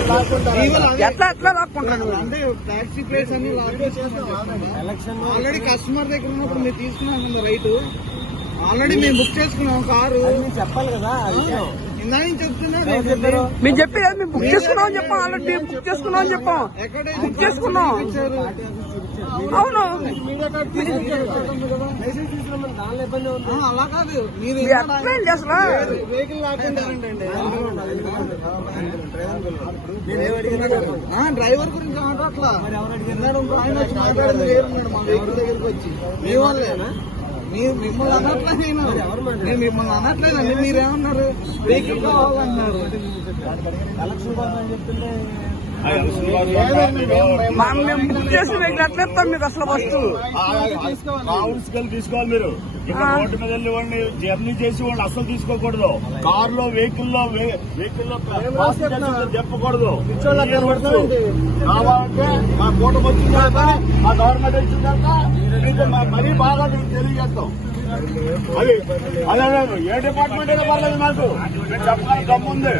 ఎట్లా ఎట్లా లాక్కుంటాను అంటే టాక్సీ ప్లేస్ అని ఆల్రెడీ కస్టమర్ దగ్గర ఉన్నప్పుడు మీరు తీసుకున్నాను రైట్. ఆల్రెడీ మేము బుక్ చేసుకున్నాం కారు. చెప్పాలి కదా ఇందా నుంచి చెప్తున్నా. మేము చెప్పి మేము బుక్ చేసుకున్నాం అని చెప్పాం. ఆల్రెడీ బుక్ చేసుకున్నాం అని చెప్పాం. బుక్ చేసుకున్నాం. అవును అలా కాదు మీరు ఎట్లండి అసలు వెహికల్ లాక్కుంటారండి. డ్రైవర్ గురించి మాట్లాడట్లా. ఆయన వచ్చి మాట్లాడింది వేరున్నాడు మా వెహికల్ దగ్గరికి వచ్చి. మీ వాళ్ళేనా? మీరు మిమ్మల్ని అనట్లే. నేను మిమ్మల్ని అనట్లేదండి. మీరేమన్నారు? వెహికల్ కావాలన్నారు. కలెక్షన్ కోసం చెప్తుంటే మేము బుక్ చేసి వెహికల్ ఎట్లా ఇస్తాం మీకు అసలు వస్తువు తీసుకోవాలి. మీరు ఇక్కడ రోడ్డు మీద వెళ్ళి జర్నీ చేసి వాళ్ళు అసలు తీసుకోకూడదు. కారులో వెహికల్లో చెప్పకూడదు. కావాలంటే మా కూటమి వచ్చిన తర్వాత మా గవర్నమెంట్ వచ్చిన తర్వాత మీకు మరీ బాగా మీకు తెలియజేస్తాం. అది అదే ఏ డిపార్ట్మెంట్ అయినా పర్లేదు మాకు. మేము చెప్పడానికి దమ్ముంది.